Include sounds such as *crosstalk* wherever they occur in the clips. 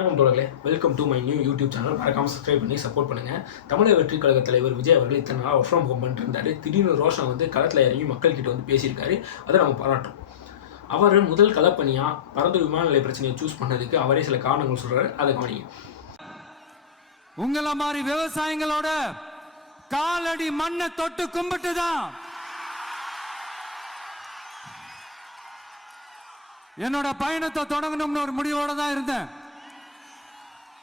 வணக்கம் தோழர்களே. Welcome to my new YouTube channel மறக்காம சப்ஸ்கிரைப் பண்ணி சப்போர்ட் பண்ணுங்க. தமிழக வெற்றி கழக தலைவர் விஜய் அவர்கள் இத்தனை நாள் ஒர்க் ஃப்ரம் ஹோம் பண்ணிருந்தாரு திடீர்னு ரோஷன் வந்து களத்தில் இறங்கி மக்கள் கிட்ட வந்து பேசியிருக்காரு. அதை நம்ம பாராட்டும் அவர் முதல் களப்பணியா பரந்தூர் விமான நிலைய பிரச்சனையை சூஸ் பண்ணதுக்கு அவரே சில காரணங்கள் சொல்றாரு. அதை கவனிங்க. உங்களை மாதிரி விவசாயிகளோட காலடி மண்ணை தொட்டு கும்பிட்டு தான் என்னோட பயணத்தை தொடங்கணும்னு ஒரு முடிவோட தான் இருந்தேன்.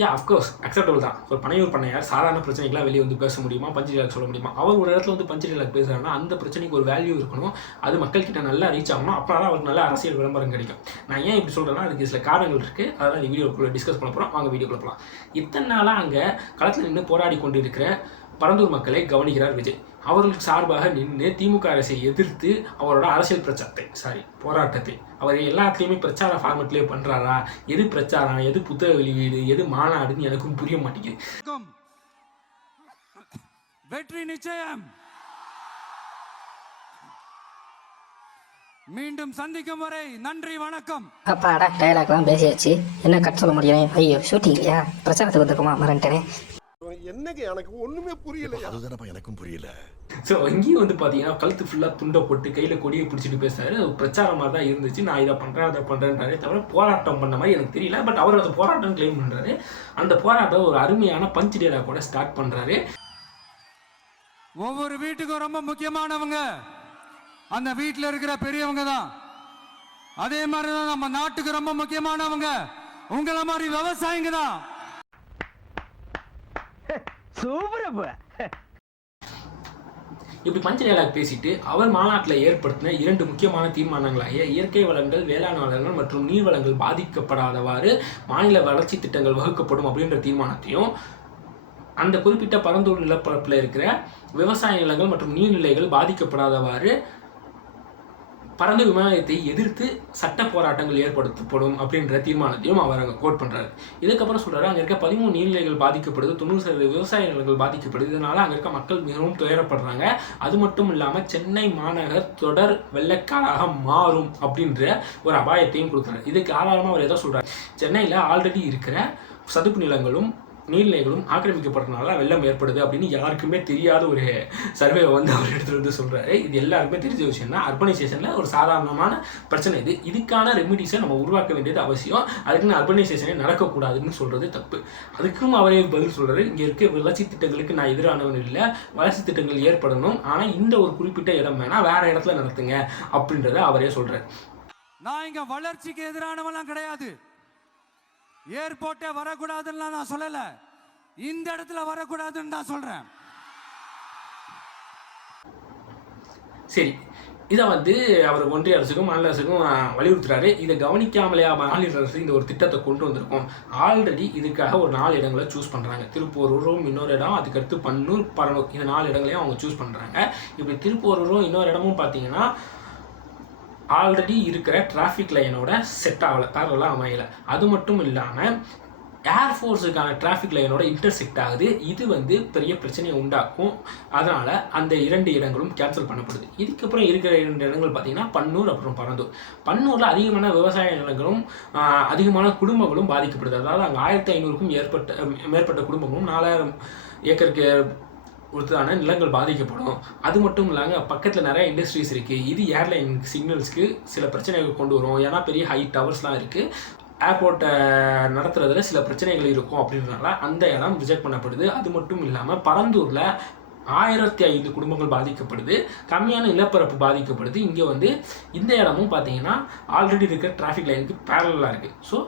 யா அஃப்கோர்ஸ் அக்செப்டபிள் தான். ஒரு பனையூர் பண்ணையார் சாதாரண பிரச்சனைகளாக வெளியே வந்து பேச முடியுமா? பஞ்சு டைலாக் சொல்ல முடியுமா? அவர் ஒரு இடத்துல வந்து பஞ்சு டைலாக் பேசுறாருன்னா அந்த பிரச்சனைக்கு ஒரு வேல்யூ இருக்கணும். அது மக்கள் கிட்ட நல்லா ரீச் ஆகணும். அப்புறம் தான் அவருக்கு நல்ல அரசியல் விளம்பரம் கிடைக்கும். நான் ஏன் இப்படி சொல்கிறேன்னா அதுக்கு சில காரணங்கள் இருக்குது அதெல்லாம் இந்த வீடியோக்குள்ளே டிஸ்கஸ் பண்ண போகிறோம் வாங்க வீடியோக்குள்ள போகலாம் இத்தனை நாளாக அங்கே களத்தில் நின்று போராடி கொண்டு இருக்கிற பரந்தூர் மக்களை கவனிக்கிறார் விஜய். அவர்களுக்கு சார்பாக நின்று திமுக அரசை எதிர்த்து அவரோட அரசியல் பிரச்சாரத்தை சாரி போராட்டத்தை. அவர் எல்லாத்துலேயுமே பிரச்சார ஃபார்மெட்லேயே பண்ணுறாரா எது பிரச்சாரம்? எது புத்தக வெளியீடு? எது மாநாடுன்னு எனக்கும் புரிய மாட்டேங்குது. வெற்றி நிச்சயம். மீண்டும் சந்திக்கும் வரை நன்றி வணக்கம். அப்பாடா டயலாக்லாம் பேசியாச்சு. என்ன கட் சொல்ல முடியும் ஐயோ ஷூட்டிங் இல்லையா? பிரச்சாரத்துக்கு வந்திருக்குமா? மறந்துட்டேனே. என்னங்க எனக்கு ஒண்ணுமே புரியல அதுதானப்பா எனக்கும் புரியல. ஸோ இங்கேயும் வந்து பார்த்தீங்கன்னா கழுத்து ஃபுல்லாக துண்டை போட்டு கையில் கொடியை பிடிச்சிட்டு பேசுறாரு. அது பிரச்சாரமாக தான் இருந்துச்சு. நான் இதை பண்ணுறேன் அதை பண்ணுறேன்றாரே தவிர போராட்டம் பண்ண மாதிரி எனக்கு தெரியல. பட் அவர் அதை போராட்டம் கிளைம் பண்ணுறாரு அந்த போராட்டம் ஒரு அருமையான பஞ்ச் டேரா கூட ஸ்டார்ட் பண்ணுறாரு ஒவ்வொரு வீட்டுக்கும் ரொம்ப முக்கியமானவங்க அந்த வீட்டில் இருக்கிற பெரியவங்க தான். அதே மாதிரி தான் நம்ம நாட்டுக்கு ரொம்ப முக்கியமானவங்க. உங்கள மாதிரி விவசாயிங்க தான். *laughs* இப்படி பஞ்ச டயலாக் பேசிட்டு அவர் மாநாட்டில் ஏற்படுத்தின இரண்டு முக்கியமான தீர்மானங்களாகிய இயற்கை வளங்கள் வேளாண் வளங்கள் மற்றும் நீர் வளங்கள் பாதிக்கப்படாதவாறு மாநில வளர்ச்சி திட்டங்கள் வகுக்கப்படும் அப்படின்ற தீர்மானத்தையும் அந்த குறிப்பிட்ட பரந்தூர் நிலப்பரப்பில் இருக்கிற விவசாய நிலங்கள் மற்றும் நீர்நிலைகள் பாதிக்கப்படாதவாறு பறந்த விமானத்தை எதிர்த்து சட்ட போராட்டங்கள் ஏற்படுத்தப்படும் அப்படின்ற தீர்மானத்தையும் அவர் அங்கே கோட் பண்ணுறாரு இதுக்கப்புறம் சொல்கிறாரு அங்கே இருக்க பதிமூணு நீர்நிலைகள் பாதிக்கப்படுது தொண்ணூறு சதவீத விவசாய நிலங்கள் பாதிக்கப்படுது. இதனால் அங்கே இருக்க மக்கள் மிகவும் துயரப்படுறாங்க. அது மட்டும் இல்லாமல் சென்னை மாநகர் தொடர் வெள்ளக்காடாக மாறும் அப்படின்ற ஒரு அபாயத்தையும் கொடுக்குறாரு. இதுக்கு ஆதாரமாக அவர் எதோ சொல்கிறார் சென்னையில் ஆல்ரெடி இருக்கிற சதுப்பு நிலங்களும் நீர்நிலைகளும் ஆக்கிரமிக்கப்படுறதுனால வெள்ளம் ஏற்படுது அப்படின்னு யாருக்குமே தெரியாத ஒரு சர்வேவை வந்து அவர் எடுத்துகிட்டு வந்து சொல்கிறாரு இது எல்லாருக்குமே தெரிஞ்ச விஷயம் தான். அர்பனைசேஷனில் ஒரு சாதாரணமான பிரச்சனை இது. இதுக்கான ரெமிடிஸை நம்ம உருவாக்க வேண்டியது அவசியம். அதுக்குன்னு அர்பனைசேஷனே நடக்கக்கூடாதுன்னு சொல்கிறது தப்பு. அதுக்கும் அவரே பதில் சொல்கிறாரு இங்கே இருக்க வளர்ச்சி திட்டங்களுக்கு நான் எதிரானவன் இல்லை. வளர்ச்சி திட்டங்கள் ஏற்படணும். ஆனால் இந்த ஒரு குறிப்பிட்ட இடம் வேணால் வேற இடத்துல நடத்துங்க அப்படின்றத அவரே சொல்கிறார் நான் இங்கே வளர்ச்சிக்கு எதிரானவெல்லாம் கிடையாது. ஏர்போர்ட்டே வரக்கூடாதுன்னு நான் சொல்லல. இந்த இடத்துல வரக்கூடாதுன்னு தான் சொல்றேன். சரி இதை வந்து அவர் ஒன்றிய அரசுக்கும் மாநில அரசுக்கும் வலியுறுத்துறாரு. இதை கவனிக்காமலே மாநில அரசு இந்த ஒரு திட்டத்தை கொண்டு வந்திருக்கோம். ஆல்ரெடி இதுக்காக ஒரு நாலு இடங்களை சூஸ் பண்ணுறாங்க திருப்பூரூரும் இன்னொரு இடம் அதுக்கடுத்து பன்னூர் பரனூர். இந்த நாலு இடங்களையும் அவங்க சூஸ் பண்ணுறாங்க இப்படி திருப்பூரூரும் இன்னொரு இடமும் பார்த்தீங்கன்னா ஆல்ரெடி இருக்கிற டிராஃபிக் லைனோட செட் ஆகலை பேரலாக அமையலை. அது மட்டும் இல்லாமல் ஏர்ஃபோர்ஸுக்கான டிராஃபிக் லைனோட இன்டர்செக்ட் ஆகுது. இது வந்து பெரிய பிரச்சனையை உண்டாக்கும். அதனால் அந்த இரண்டு இடங்களும் கேன்சல் பண்ணப்படுது. இதுக்கப்புறம் இருக்கிற இரண்டு இடங்கள் பார்த்தீங்கன்னா பன்னூர் அப்புறம் பரந்தூர். பன்னூரில் அதிகமான விவசாய நிலங்களும் அதிகமான குடும்பங்களும் பாதிக்கப்படுது. அதாவது அங்கே ஆயிரத்தி ஐநூறுக்கும் ஏற்பட்ட மேற்பட்ட குடும்பங்களும் நாலாயிரம் ஏக்கருக்கு ஒருத்தான நிலங்கள் பாதிக்கப்படும். அது மட்டும் இல்லாமல் பக்கத்தில் நிறைய இண்டஸ்ட்ரீஸ் இருக்குது இது ஏர்லைன் சிக்னல்ஸ்க்கு சில பிரச்சனைகள் கொண்டு வரும். ஏன்னா பெரிய ஹை டவர்ஸ்லாம் இருக்குது ஏர்போர்ட்டை நடத்துறதுல சில பிரச்சனைகள் இருக்கும் அப்படின்றனால அந்த இடம் ரிஜெக்ட் பண்ணப்படுது. அது மட்டும் இல்லாமல் பரந்தூரில் ஆயிரத்தி ஐந்து குடும்பங்கள் பாதிக்கப்படுது. கம்மியான நிலப்பரப்பு பாதிக்கப்படுது. இங்கே வந்து இந்த இடமும் பார்த்தீங்கன்னா ஆல்ரெடி இருக்கிற டிராஃபிக் லைனுக்கு பேரலாக இருக்குது ஸோ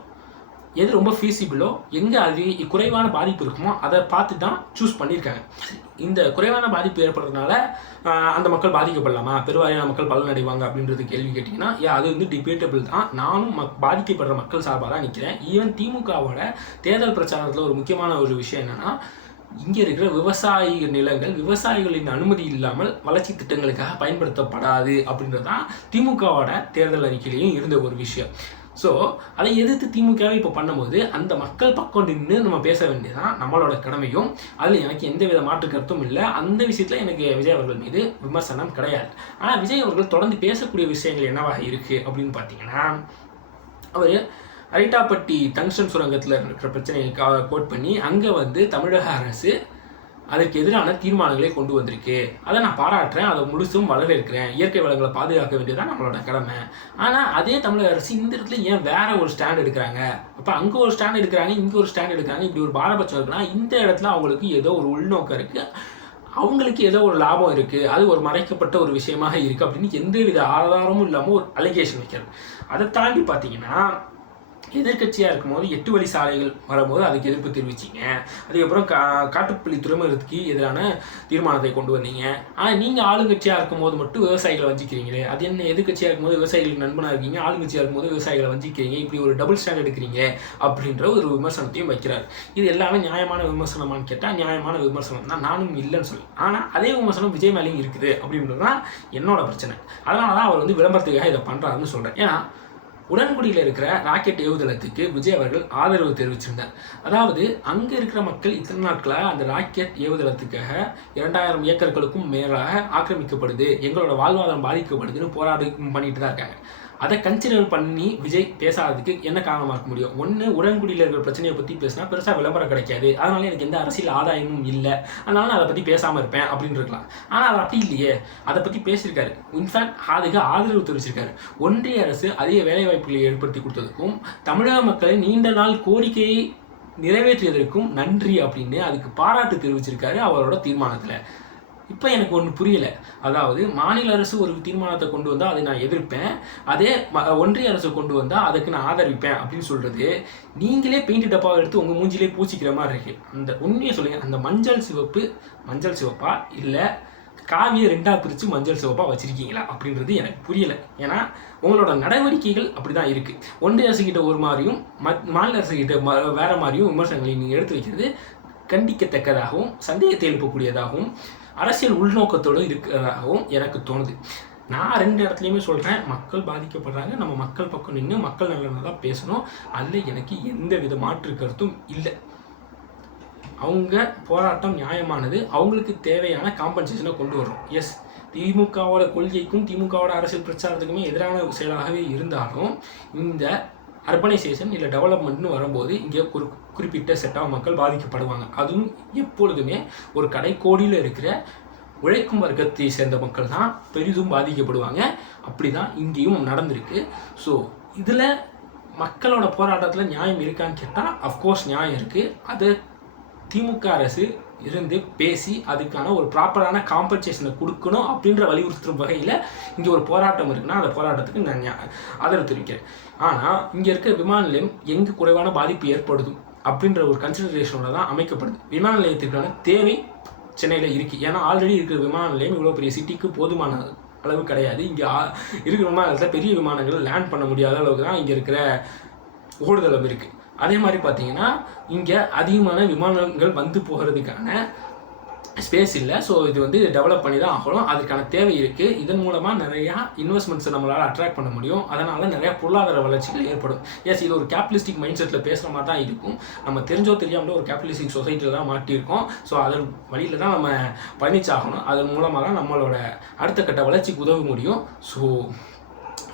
எது ரொம்ப ஃபீஸிபிளோ எங்கே அது குறைவான பாதிப்பு இருக்குமோ அதை பார்த்து தான் சூஸ் பண்ணியிருக்காங்க. இந்த குறைவான பாதிப்பு ஏற்படுறதுனால அந்த மக்கள் பாதிக்கப்படலாமா? பெருவாரியான மக்கள் பலனடைவாங்க அப்படின்றது கேள்வி கேட்டிங்கன்னா ஏன் அது வந்து டிபேட்டபிள் தான். நானும் மக் பாதிக்கப்படுற மக்கள் சார்பாக தான் நிற்கிறேன் ஈவன் திமுகவோட தேர்தல் பிரச்சாரத்தில் ஒரு முக்கியமான ஒரு விஷயம் என்னென்னா இங்கே இருக்கிற விவசாய நிலங்கள் விவசாயிகளின் அனுமதி இல்லாமல் வளர்ச்சி திட்டங்களுக்காக பயன்படுத்தப்படாது அப்படின்றது தான் திமுகவோட தேர்தல் அறிக்கையிலையும் இருந்த ஒரு விஷயம். ஸோ அதை எதிர்த்து திமுகவை இப்போ பண்ணும்போது அந்த மக்கள் பக்கம் நின்று நம்ம பேச வேண்டியதுதான் நம்மளோட கடமையும். அதில் எனக்கு எந்த வித மாற்று கருத்தும் இல்லை. அந்த விஷயத்தில் எனக்கு விஜய் அவர்கள் மீது விமர்சனம் கிடையாது. ஆனால் விஜய் அவர்கள் தொடர்ந்து பேசக்கூடிய விஷயங்கள் என்னவாக இருக்குது அப்படின்னு பார்த்தீங்கன்னா அவர் அரிட்டாப்பட்டி டங்ஸ்டன் சுரங்கத்தில் இருக்கிற பிரச்சனையை கோட் பண்ணி அங்கே வந்து தமிழக அரசு அதற்கு எதிரான தீர்மானங்களை கொண்டு வந்திருக்கு. அதை நான் பாராட்டுறேன். அதை முழுசும் வரவேற்கிறேன். இயற்கை வளங்களை பாதுகாக்க வேண்டியதான் நம்மளோட கடமை. ஆனால் அதே தமிழக அரசு இந்த இடத்துல ஏன் வேற ஒரு ஸ்டாண்ட் எடுக்கிறாங்க? அப்போ அங்கே ஒரு ஸ்டாண்ட் எடுக்கிறாங்க இங்கே ஒரு ஸ்டாண்ட் எடுக்கிறாங்க இப்படி ஒரு பாரபட்சம் இருக்குன்னா இந்த இடத்துல அவங்களுக்கு ஏதோ ஒரு உள்நோக்கம் இருக்குது அவங்களுக்கு ஏதோ ஒரு லாபம் இருக்குது அது ஒரு மறைக்கப்பட்ட ஒரு விஷயமாக இருக்குது அப்படின்னு எந்த வித ஆதாரமும் இல்லாமல் ஒரு அலிகேஷன் வைக்கிறது. அதை தாண்டி பார்த்தீங்கன்னா எதிர்க்கட்சியாக இருக்கும்போது எட்டு வழி சாலைகள் வரும்போது அதுக்கு எதிர்ப்பு தெரிவிச்சிங்க. அதுக்கப்புறம் கா காட்டுப்பள்ளி துறைமுகத்துக்கு எதிரான தீர்மானத்தை கொண்டு வந்தீங்க. ஆனால் நீங்கள் ஆளுங்கட்சியாக இருக்கும்போது மட்டும் விவசாயிகளை வஞ்சிக்கிறீங்களே. அது என்ன எதிர்கட்சியாக இருக்கும்போது விவசாயிகளுக்கு நண்பனாக இருக்கீங்க? ஆளுங்கட்சியாக இருக்கும்போது விவசாயிகளை வஞ்சிக்கிறீங்க? இப்படி ஒரு டபுள் ஸ்டாண்ட் எடுக்கிறீங்க அப்படின்ற ஒரு விமர்சனத்தையும் வைக்கிறார். இது எல்லாமே நியாயமான விமர்சனமான்னு கேட்டால் நியாயமான விமர்சனம் தான். நானும் இல்லைன்னு சொல்லி ஆனால் அதே விமர்சனம் விஜய் மேலேயும் இருக்குது அப்படின்றது தான் என்னோட பிரச்சனை. அதனால தான் அவர் வந்து விளம்பரத்துக்காக இதை பண்ணுறாருன்னு சொல்கிறேன் ஏன்னா உடன்குடியில் இருக்கிற ராக்கெட் ஏவுதளத்துக்கு விஜய் அவர்கள் ஆதரவு தெரிவிச்சிருந்தார். அதாவது அங்கே இருக்கிற மக்கள் இத்தனை நாட்களாக அந்த ராக்கெட் ஏவுதளத்துக்காக இரண்டாயிரம் ஏக்கர்களுக்கும் மேலாக ஆக்கிரமிக்கப்படுது எங்களோட வாழ்வாதாரம் பாதிக்கப்படுதுன்னு போராட்டம் பண்ணிட்டு தான் இருக்காங்க. அதை கன்சிடர் பண்ணி விஜய் பேசாததுக்கு என்ன காரணமாக இருக்க முடியும்? ஒன்று உடன்குடியில் இருக்கிற பிரச்சனையை பற்றி பேசினா பெருசாக விளம்பரம் கிடைக்காது. அதனால எனக்கு எந்த அரசியல் ஆதாயமும் இல்லை. அதனால நான் அதை பற்றி பேசாமல் இருப்பேன் அப்படின்னு இருக்கலாம். ஆனால் அவர் அப்படி இல்லையே. அதை பற்றி பேசியிருக்காரு. இன்ஃபேக்ட் அதுக்கு ஆதரவு தெரிவிச்சிருக்காரு. ஒன்றிய அரசு அதிக வேலைவாய்ப்புகளை ஏற்படுத்தி கொடுத்ததுக்கும் தமிழக மக்களின் நீண்ட நாள் கோரிக்கையை நிறைவேற்றியதற்கும் நன்றி அப்படின்னு அதுக்கு பாராட்டு தெரிவிச்சிருக்காரு அவரோட தீர்மானத்தில். இப்போ எனக்கு ஒன்று புரியல. அதாவது மாநில அரசு ஒரு தீர்மானத்தை கொண்டு வந்தால் அதை நான் எதிர்ப்பேன். அதே ம- ஒன்றிய அரசு கொண்டு வந்தால் அதுக்கு நான் ஆதரிப்பேன் அப்படின்னு சொல்கிறது நீங்களே பெயிண்ட் டப்பாவை எடுத்து உங்கள் மூஞ்சிலே பூச்சிக்கிற மாதிரி இருக்கு. அந்த உண்மையை சொல்லுங்கள் அந்த மஞ்சள் சிவப்பு மஞ்சள் சிவப்பா இல்லை காவியை ரெண்டாக பிரித்து மஞ்சள் சிவப்பாக வச்சுருக்கீங்களா அப்படின்றது எனக்கு புரியல. ஏன்னா உங்களோட நடவடிக்கைகள் அப்படி தான் இருக்குது ஒன்றிய அரசுகிட்ட ஒரு மாதிரியும் மத் மாநில அரசுகிட்ட வேறு மாதிரியும் விமர்சனங்களை நீங்கள் எடுத்து வைக்கிறது கண்டிக்கத்தக்கதாகவும் சந்தேகத்தை எழுப்பக்கூடியதாகவும் அரசியல் உள்நோக்கத்தோடு இருக்கிறதாகவும் எனக்கு தோணுது. நான் ரெண்டு இடத்துலையுமே சொல்கிறேன் மக்கள் பாதிக்கப்படுறாங்க நம்ம மக்கள் பக்கம் நின்று மக்கள் நல்லதாக தான் பேசணும். அதில் எனக்கு எந்த வித மாற்று கருத்தும் இல்லை. அவங்க போராட்டம் நியாயமானது. அவங்களுக்கு தேவையான காம்பன்சேஷனை கொண்டு வரும் எஸ் திமுகவோட கொள்கைக்கும் திமுகவோட அரசியல் பிரச்சாரத்துக்குமே எதிரான செயலாகவே இருந்தாலும் இந்த அர்பனைசேஷன் இல்லை டெவலப்மெண்ட்னு வரும்போது இங்கே ஒரு குறிப்பிட்ட செட் ஆஃப் மக்கள் பாதிக்கப்படுவாங்க. அதுவும் எப்பொழுதுமே ஒரு கடைக்கோடியில் இருக்கிற உழைக்கும் வர்க்கத்தை சேர்ந்த மக்கள் தான் பெரிதும் பாதிக்கப்படுவாங்க. அப்படி தான் இங்கேயும் நடந்திருக்கு. ஸோ இதில் மக்களோட போராட்டத்தில் நியாயம் இருக்கான்னு கேட்டால் அஃப்கோர்ஸ் நியாயம் இருக்குது அதை திமுக அரசு இருந்து பேசி அதுக்கான ஒரு ப்ராப்பரான காம்பன்சேஷனை கொடுக்கணும் அப்படின்ற வலியுறுத்தும் வகையில் இங்கே ஒரு போராட்டம் இருக்குன்னா அந்த போராட்டத்துக்கு நான் ஆதரவு தெரிவிக்கிறேன். ஆனால் இங்கே இருக்கிற விமான நிலையம் எங்கே குறைவான பாதிப்பு ஏற்படுதும் அப்படின்ற ஒரு கன்சிடரேஷனோட தான் அமைக்கப்படுது. விமான நிலையத்துக்கான தேவை சென்னையில் இருக்குது ஏன்னா ஆல்ரெடி இருக்கிற விமான நிலையம் இவ்வளோ பெரிய சிட்டிக்கு போதுமான அளவு கிடையாது. இங்கே இருக்கிற விமானத்தில் பெரிய விமானங்கள் லேண்ட் பண்ண முடியாத அளவுக்கு தான் இங்கே இருக்கிற ஓடுதளம் இருக்குது அதே மாதிரி பார்த்தீங்கன்னா இங்கே அதிகமான விமானங்கள் வந்து போகிறதுக்கான ஸ்பேஸ் இல்லை. ஸோ இது வந்து டெவலப் பண்ணி தான் ஆகணும். அதுக்கான தேவை இருக்குது இதன் மூலமாக நிறையா இன்வெஸ்ட்மெண்ட்ஸை நம்மளால் அட்ராக்ட் பண்ண முடியும். அதனால் நிறையா பொருளாதார வளர்ச்சிகள் ஏற்படும். எஸ் இது ஒரு கேபிட்டலிஸ்டிக் மைண்ட் செட்டில் பேசுகிற மாதிரி தான் இருக்கும். நம்ம தெரிஞ்சோ தெரியாமலோ ஒரு கேபிட்டலிஸ்டிக் சொசைட்டியில் தான் மாட்டியிருக்கோம். ஸோ அதன் வழியில் தான் நம்ம பயணிச்சாகணும். அதன் மூலமாக தான் நம்மளோட அடுத்த கட்ட வளர்ச்சிக்கு உதவ முடியும். ஸோ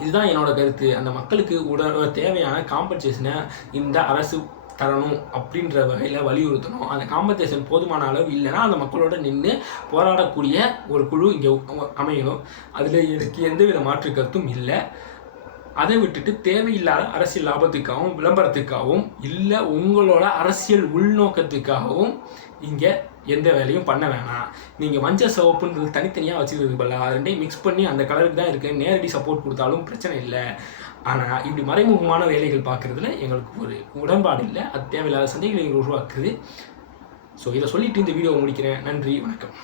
இதுதான் என்னோட கருத்து. அந்த மக்களுக்கு உட தேவையான காம்பன்சேஷனை இந்த அரசு தரணும் அப்படின்ற வகையில் வலியுறுத்தணும். அந்த காம்பன்சேஷன் போதுமான அளவு இல்லைன்னா அந்த மக்களோட நின்று போராடக்கூடிய ஒரு குழு இங்கே அமையணும். அதில் எனக்கு எந்தவித மாற்று கருத்தும் இல்லை. அதை விட்டுட்டு தேவையில்லாத அரசியல் லாபத்துக்காகவும் விளம்பரத்துக்காகவும் இல்லை உங்களோட அரசியல் உள்நோக்கத்துக்காகவும் இங்கே எந்த வேலையும் பண்ண வேணாம். நீங்கள் மஞ்சள் சிவப்புன்றது தனித்தனியாக வச்சுக்கிறது பதிலாக அது ரெண்டையும் மிக்ஸ் பண்ணி அந்த கலருக்கு தான் இருக்குது நேரடி சப்போர்ட் கொடுத்தாலும் பிரச்சனை இல்லை. ஆனால் இப்படி மறைமுகமான வேலைகள் பார்க்குறதுல எங்களுக்கு ஒரு உடன்பாடு இல்லை. அது தேவையில்லாத சந்தைகளை எங்களுக்கு உருவாக்குது. ஸோ இதை சொல்லிட்டு இந்த வீடியோவை முடிக்கிறேன். நன்றி வணக்கம்.